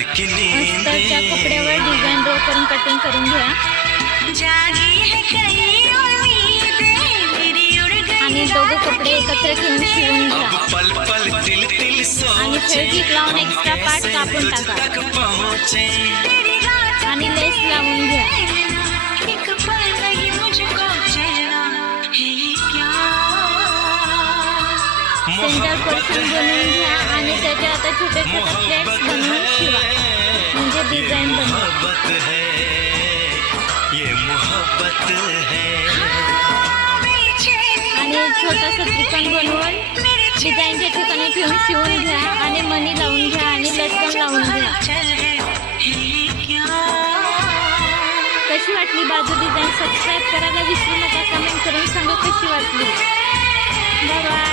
अस्तरच्या कपड्यावर design draw करून cutting करून घ्या आणि दोघे कपडे एकत्र ठेवून शिवून घ्या आणि फेविक्विक लावून एक्स्ट्रा पार्ट कापून टाका आणि लेस लावून घ्या। सेंटर पोर्शन बनवून घ्या आणि त्याच्या आता छोटे छोटे प्लेट्स बनवून शिवा म्हणजे डिझाईन बनेल। आणि छोटासा त्रिकोण बनवून डिझाईनच्या ठिकाणी ठेवून शिवून घ्या आणि मणी लावून घ्या आणि लटकन लावून घ्या। कशी वाटली बाजू डिझाईन? सबस्क्राईब करायला विसरू नका, कमेंट करून सांगा कशी वाटली। Bye bye.